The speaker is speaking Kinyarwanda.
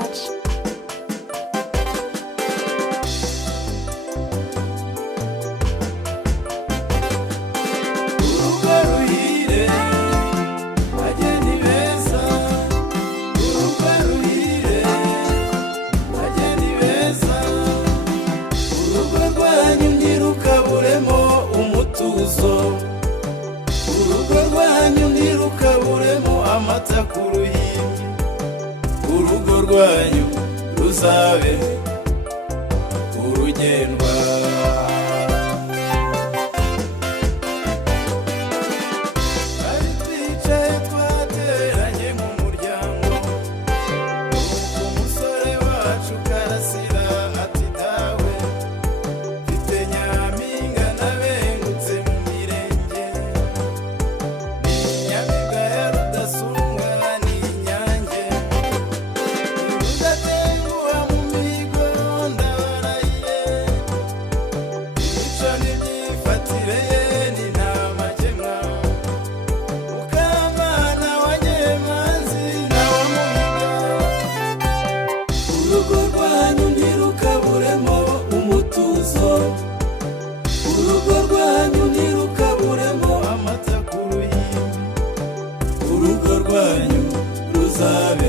touch. Urugo ruhire, bageni beza. Urugo ruhire, bageni beza. Urugo rwanyu ntirukaburemo umutuzo. Urugo rwanyu ntirukaburemo amata ku ruhimbi. Urugo rwanyu ruzabe urugendwa. Ari twicaye twateranye mu muryango, umusore wacu Karasira ati dawe mfite nyampinga nabengutse mu mirenge. Ni inyamibwa ya Rudasumbwa n'Inyange, rudatenguha mu mihigo ndabarahiye. Imico n'imyifatire ye ni nta makemwa. Mukamana wa Nyemanzi na wa Muhiga. Urugo rwanyu ntirukaburemo umutuzo. Urugo rwanyu ntirukaburemo amata ku ruhimbi. Urugo rwanyu ruzabe